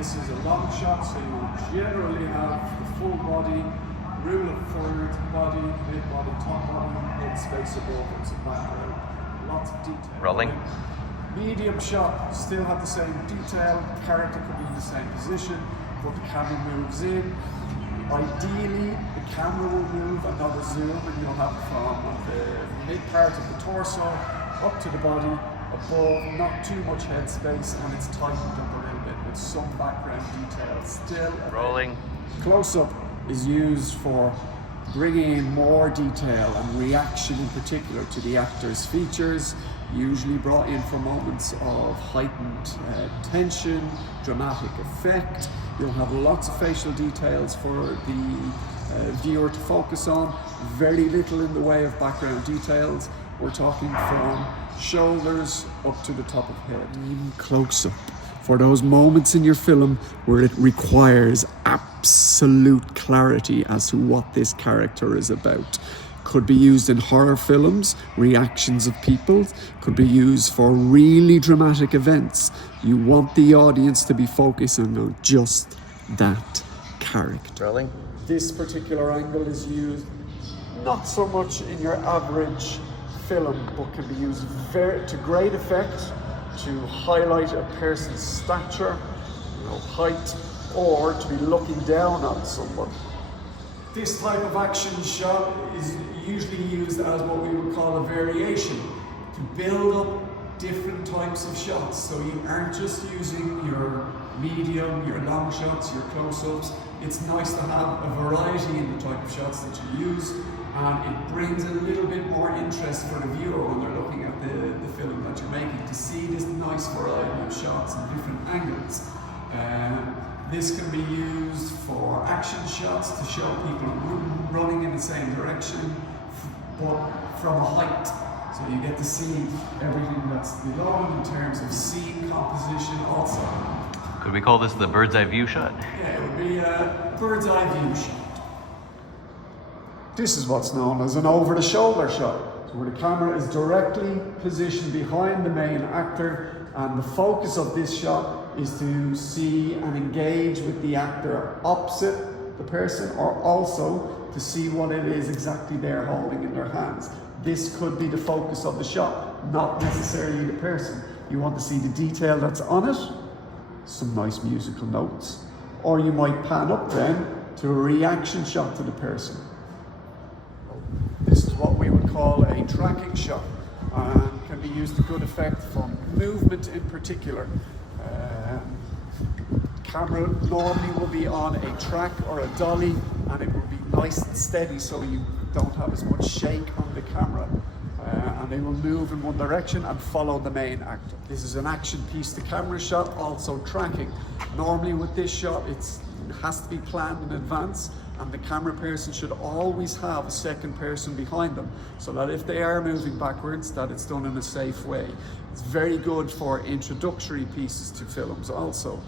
This is a long shot, so you generally have the full body, rule of thirds, body, mid-body, top body, head space above, it's a background. Lots of detail. Rolling. Medium shot, still have the same detail, the character could be in the same position, but the camera moves in. Ideally, the camera will move and not a zoom, and you'll have from the mid part of the torso up to the body, above, not too much head space, and it's tightened up a little bit with some background detail still. Rolling. Close-up is used for bringing in more detail and reaction in particular to the actor's features, usually brought in for moments of heightened tension, dramatic effect. You'll have lots of facial details for the viewer to focus on, very little in the way of background details. We're talking from shoulders up to the top of head. Close-up for those moments in your film where it requires absolute clarity as to what this character is about. Could be used in horror films, reactions of people, could be used for really dramatic events. You want the audience to be focusing on just that character. Rolling. This particular angle is used not so much in your average film, but can be used to great effect to highlight a person's stature, height, or to be looking down on someone. This type of action shot is usually used as what we would call a variation, to build up different types of shots. So you aren't just using your medium, your long shots, your close-ups. It's nice to have a variety in the type of shots that you use, and it brings a little bit more interest for the viewer when they're looking at the film that you're making, to see this nice variety of shots and different angles. This can be used for action shots to show people running in the same direction, but from a height. So you get to see everything that's below in terms of scene composition also. Could we call this the bird's eye view shot? Yeah, it would be a bird's eye view shot. This is what's known as an over-the-shoulder shot, so where the camera is directly positioned behind the main actor, and the focus of this shot is to see and engage with the actor opposite the person, or also to see what it is exactly they're holding in their hands. This could be the focus of the shot, not necessarily the person. You want to see the detail that's on it, some nice musical notes, or you might pan up then to a reaction shot to the person. This is what we would call a tracking shot, and can be used to good effect for movement in particular. Camera normally will be on a track or a dolly, and it will be nice and steady so you don't have as much shake on the camera, and they will move in one direction and follow the main actor. This is an action piece to camera shot, also tracking. Normally with this shot it has to be planned in advance, and the camera person should always have a second person behind them, so that if they are moving backwards, that it's done in a safe way. It's very good for introductory pieces to films also.